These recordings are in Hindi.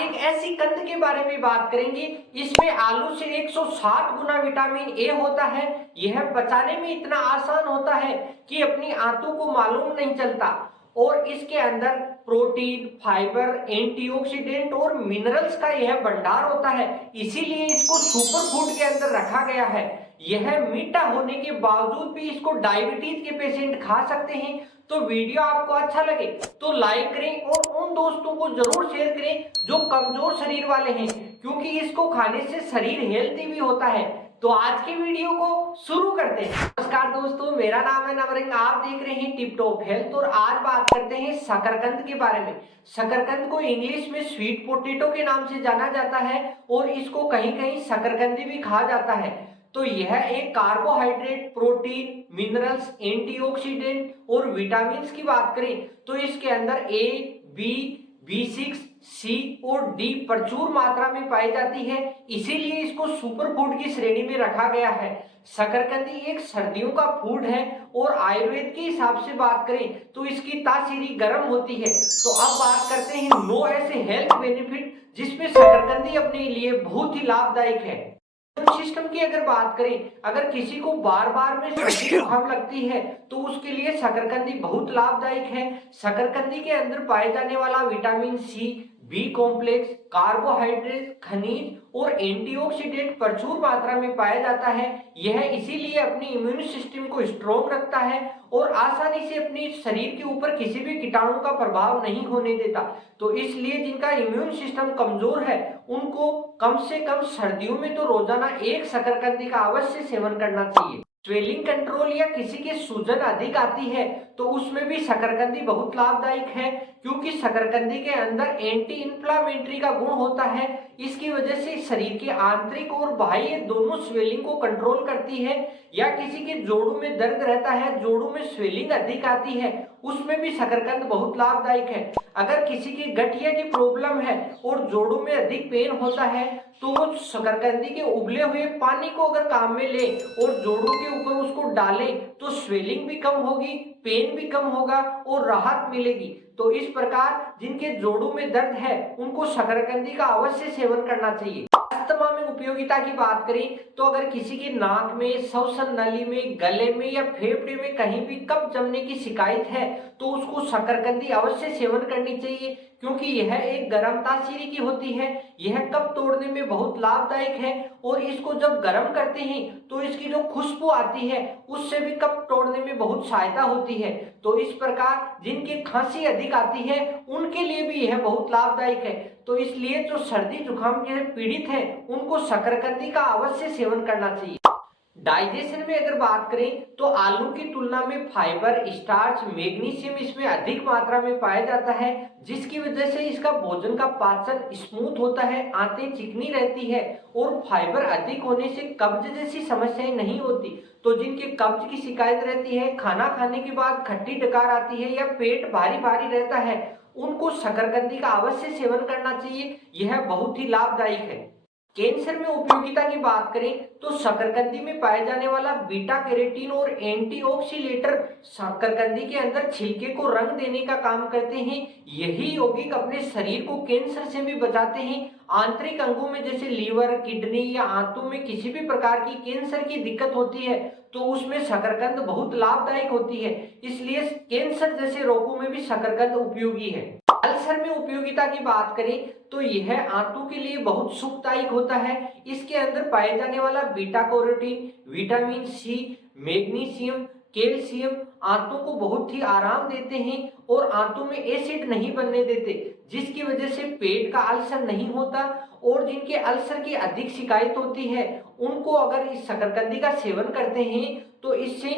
एक ऐसी कंद के बारे में बात करेंगे, इसमें आलू से 160 गुना विटामिन ए होता है। यह पचाने में इतना आसान होता है कि अपनी आंतों को मालूम नहीं चलता और इसके अंदर प्रोटीन, फाइबर, एंटीऑक्सीडेंट और मिनरल्स का यह भंडार होता है, इसीलिए इसको सुपर फूड के अंदर रखा गया है। यह मीठा होने के बावजूद भी इसको डायबिटीज के पेशेंट खा सकते हैं। तो वीडियो आपको अच्छा लगे तो लाइक करें और उन दोस्तों को जरूर शेयर करें जो कमजोर शरीर वाले हैं, क्योंकि इसको खाने से शरीर हेल्थी भी होता है। तो आज की वीडियो को शुरू करते हैं। नमस्कार दोस्तों, मेरा नाम है नवरंग, आप देख रहे हैं टिप टॉप हेल्थ और आज बात करते हैं शकरकंद के बारे में। शकरकंद को इंग्लिश में स्वीट पोटैटो के नाम से जाना जाता है और इसको कहीं कहीं शकरकंदी भी कहा जाता है। तो यह एक कार्बोहाइड्रेट, प्रोटीन, मिनरल्स, एंटीऑक्सीडेंट और विटामिन की बात करें तो इसके अंदर ए, बी, B6, सी और डी प्रचुर मात्रा में पाई जाती है, इसीलिए इसको सुपर फूड की श्रेणी में रखा गया है। शकरकंदी एक सर्दियों का फूड है और आयुर्वेद के हिसाब से बात करें तो इसकी तासीरी गर्म होती है। तो अब बात करते हैं 9 ऐसे हेल्थ बेनिफिट जिसमें शकरकंदी अपने लिए बहुत ही लाभदायक है। सिस्टम की अगर बात करें, अगर किसी को बार बार में सर्दी जुकाम लगती है तो उसके लिए शकरकंदी बहुत लाभदायक है। शकरकंदी के अंदर पाए जाने वाला vitamin C, B complex, carbohydrate, खनिज और एंटीऑक्सीडेंट प्रचुर मात्रा में पाया जाता है। यह इसीलिए अपनी इम्यून सिस्टम को स्ट्रॉन्ग रखता है और आसानी से अपने शरीर के ऊपर किसी भी कीटाणु का प्रभाव नहीं होने देता। तो इसलिए जिनका इम्यून सिस्टम कमजोर है उनको कम से कम सर्दियों में तो रोजाना एक शकरकंदी का अवश्य सेवन करना चाहिए। स्वेलिंग कंट्रोल या किसी के सूजन अधिक आती है तो उसमें भी शकरकंदी बहुत लाभदायक है, क्योंकि शकरकंदी के अंदर एंटी इंफ्लामेटरी का गुण होता है। इसकी वजह से शरीर के आंतरिक और बाह्य दोनों स्वेलिंग को कंट्रोल करती है। या किसी के जोड़ों में दर्द रहता है, जोड़ों में स्वेलिंग अधिक आती है, उसमें भी शकरकंद बहुत लाभदायक है। अगर किसी की गठिया की प्रॉब्लम है और जोड़ों में अधिक पेन होता है तो वो शकरकंदी के उबले हुए पानी को अगर काम में ले और जोड़ों के ऊपर उसको डाले तो स्वेलिंग भी कम होगी, पेन भी कम होगा और राहत मिलेगी। तो इस प्रकार जिनके जोड़ों में दर्द है उनको शकरकंदी का अवश्य सेवन करना चाहिए। अस्थमा में उपयोगिता की बात करें तो अगर किसी के नाक में, श्वसन नली में, गले में या फेफड़े में कहीं भी कफ जमने की शिकायत है तो उसको शकरकंदी अवश्य सेवन करनी चाहिए, क्योंकि यह एक गर्म तासीरी की होती है। यह कफ तोड़ने में बहुत लाभदायक है और इसको जब गर्म करते हैं तो इसकी जो खुशबू आती है उससे भी कफ तोड़ने में बहुत सहायता होती है। तो इस प्रकार जिनके खांसी अधिक आती है उनके लिए भी यह बहुत लाभदायक है। तो इसलिए जो सर्दी जुकाम के पीड़ित हैं उनको शकरकंदी का अवश्य सेवन करना चाहिए। डाइजेशन में अगर बात करें तो आलू की तुलना में फाइबर, स्टार्च, मैग्नीशियम इसमें अधिक मात्रा में पाया जाता है, जिसकी वजह से इसका भोजन का पाचन स्मूथ होता है, आंतें चिकनी रहती है और फाइबर अधिक होने से कब्ज जैसी समस्याएं नहीं होती। तो जिनके कब्ज की शिकायत रहती है, खाना खाने के बाद खट्टी डकार आती है या पेट भारी भारी रहता है, उनको शकरकंदी का अवश्य सेवन करना चाहिए। यह बहुत ही लाभदायक है। कैंसर में उपयोगिता की बात करें तो शकरकंदी में पाए जाने वाला बीटा कैरोटीन और एंटीऑक्सीडेंट शकरकंदी के अंदर छिलके को रंग देने का काम करते हैं। यही यौगिक अपने शरीर को कैंसर से भी बचाते हैं। आंतरिक अंगों में जैसे लीवर, किडनी या आंतों में किसी भी प्रकार की कैंसर की दिक्कत होती है तो उसमें शकरकंद बहुत लाभदायक होती है, इसलिए कैंसर जैसे रोगों में भी शकरकंद उपयोगी है। अल्सर में उपयोगिता की बात करें तो यह आंतों के लिए बहुत सुखदायक होता है। इसके अंदर पाए जाने वाला beta carotene, vitamin C, magnesium, calcium आंतों को बहुत ही आराम देते हैं और आंतों में एसिड नहीं बनने देते, जिसकी वजह से पेट का अल्सर नहीं होता। और जिनके अल्सर की अधिक शिकायत होती है उनको अगर इस शकरकंदी का सेवन करते हैं तो इससे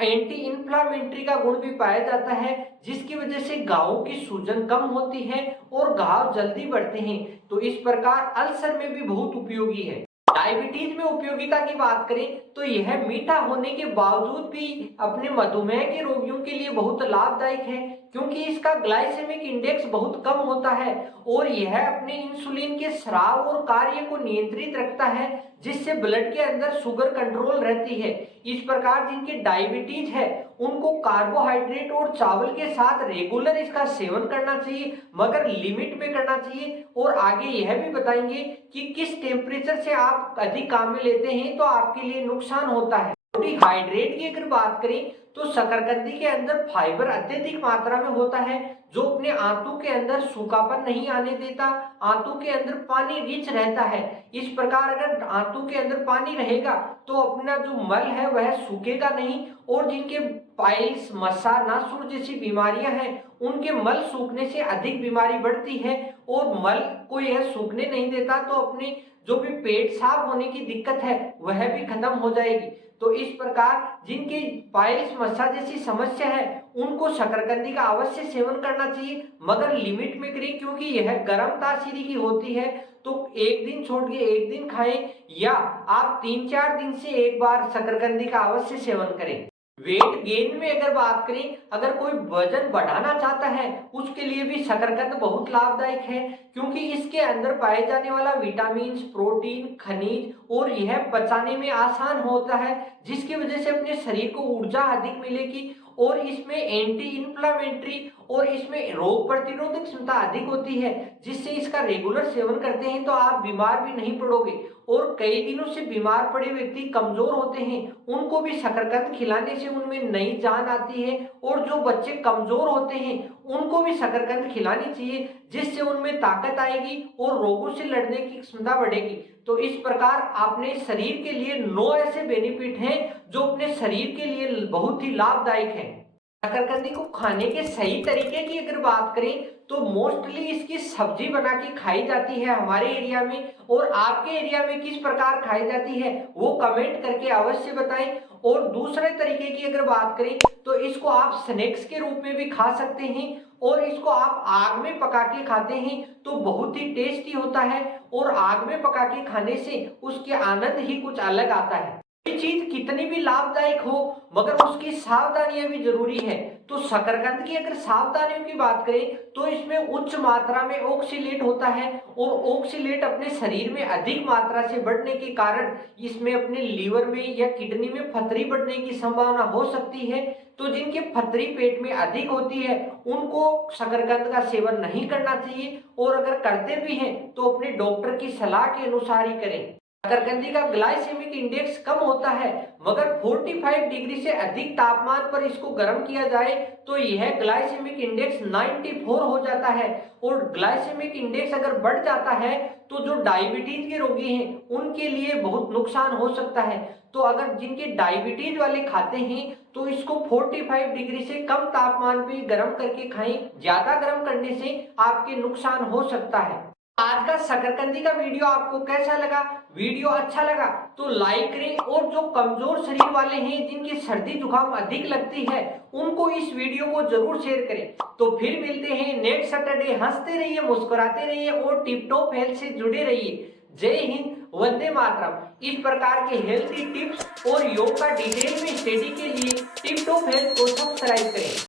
एंटी इंफ्लामेटरी का गुण भी पाया जाता है, जिसकी वजह से घावों की सूजन कम होती है और घाव जल्दी बढ़ते हैं। तो इस प्रकार अल्सर में भी बहुत उपयोगी है। डायबिटीज में उपयोगिता की बात करें तो यह मीठा होने के बावजूद भी अपने मधुमेह के रोगियों के लिए बहुत लाभदायक है, क्योंकि इसका ग्लाइसेमिक इंडेक्स बहुत कम होता है और यह अपने इंसुलिन के स्राव और कार्य को नियंत्रित रखता है, जिससे ब्लड के अंदर शुगर कंट्रोल रहती है। इस प्रकार जिनके डायबिटीज है उनको कार्बोहाइड्रेट और चावल के साथ रेगुलर इसका सेवन करना चाहिए, मगर लिमिट में करना चाहिए। और आगे यह भी बताएंगे कि किस टेम्परेचर से आप अधिक काम में लेते हैं तो आपके लिए नुकसान होता है। कार्बोहाइड्रेट की अगर बात करें तो शकरकंदी के अंदर फाइबर अत्यधिक मात्रा में होता है, जो अपने आंतों के अंदर सूखापन नहीं आने देता, आंतों के अंदर पानी रिच रहता है। इस प्रकार अगर आंतों के अंदर पानी रहेगा तो अपना जो मल है वह सूखेगा नहीं, और जिनके पाइल्स, मस्सा, नासूर जैसी बीमारियां हैं उनके मल सूखने से अधिक बीमारी बढ़ती है, और मल को यह सूखने नहीं देता तो अपने जो भी पेट साफ होने की दिक्कत है वह भी खत्म हो जाएगी। तो इस प्रकार जिनके पाइल्स, मस्सा जैसी समस्या है उनको शकरकंदी का अवश्य सेवन करना चाहिए, मगर लिमिट में करें, क्योंकि यह गर्म तासीरी की होती है। तो एक दिन छोड़ के एक दिन खाएं, या आप 3-4 दिन से एक बार शकरकंदी का अवश्य सेवन करें। वेट गेन में अगर बात करें, अगर कोई वजन बढ़ाना चाहता है उसके लिए भी शकरकंद बहुत लाभदायक है, क्योंकि इसके अंदर पाए जाने वाला विटामिन, प्रोटीन, खनिज और यह पचाने में आसान होता है, जिसकी वजह से अपने शरीर को ऊर्जा अधिक मिलेगी। और इसमें एंटी इन्फ्लामेटरी और इसमें रोग प्रतिरोधक क्षमता अधिक होती है, जिससे इसका रेगुलर सेवन करते हैं तो आप बीमार भी नहीं पड़ोगे। और कई दिनों से बीमार पड़े व्यक्ति, कमजोर होते हैं, उनको भी शकरकंद खिलाने से उनमें नई जान आती है। और जो बच्चे कमजोर होते हैं उनको भी शकरकंद खिलानी चाहिए, जिससे उनमें ताकत आएगी और रोगों से लड़ने की क्षमता बढ़ेगी। तो इस प्रकार अपने शरीर के लिए 9 ऐसे बेनिफिट हैं जो अपने शरीर के लिए बहुत ही लाभदायक है। शकरकंदी को खाने के सही तरीके की अगर बात करें तो मोस्टली इसकी सब्जी बना के खाई जाती है हमारे एरिया में, और आपके एरिया में किस प्रकार खाई जाती है वो कमेंट करके अवश्य बताएं। और दूसरे तरीके की अगर बात करें तो इसको आप स्नैक्स के रूप में भी खा सकते हैं, और इसको आप आग में पका के खाते हैं तो बहुत ही टेस्टी होता है, और आग में पका के खाने से उसके आनंद ही कुछ अलग आता है। कोई चीज कितनी भी लाभदायक हो मगर उसकी सावधानियां भी जरूरी है। तो शकरकंद की अगर सावधानियों की बात करें तो इसमें उच्च मात्रा में ऑक्सीलेट होता है, और ऑक्सीलेट अपने शरीर में अधिक मात्रा से बढ़ने के कारण इसमें अपने लीवर में या किडनी में पथरी बढ़ने की संभावना हो सकती है। तो जिनके पथरी पेट में अधिक होती है उनको शकरकंद का सेवन नहीं करना चाहिए, और अगर करते भी हैं तो अपने डॉक्टर की सलाह के अनुसार ही करें। शकरकंदी का ग्लाइसेमिक इंडेक्स कम होता है, मगर 45 डिग्री से अधिक तापमान पर इसको गर्म किया जाए तो यह ग्लाइसेमिक इंडेक्स 94 हो जाता है। और ग्लाइसेमिक इंडेक्स अगर बढ़ जाता है तो जो डायबिटीज के रोगी हैं उनके लिए बहुत नुकसान हो सकता है। तो अगर जिनके डायबिटीज वाले खाते हैं तो इसको 45 डिग्री से कम तापमान पे गर्म करके खाएं, ज्यादा गर्म करने से आपके नुकसान हो सकता है। आज का शकरकंदी का वीडियो आपको कैसा लगा? वीडियो अच्छा लगा तो लाइक करें, और जो कमजोर शरीर वाले हैं जिनकी सर्दी जुकाम अधिक लगती है उनको इस वीडियो को जरूर शेयर करें। तो फिर मिलते हैं नेक्स्ट सैटरडे। हंसते रहिए, मुस्कुराते रहिए और टिप टॉप हेल्थ से जुड़े रहिए। जय हिंद, वंदे मातरम। इस प्रकार के हेल्थी टिप्स और योग का डिटेल में स्टडी के लिए टिप टॉप हेल्थ को सब्सक्राइब करें।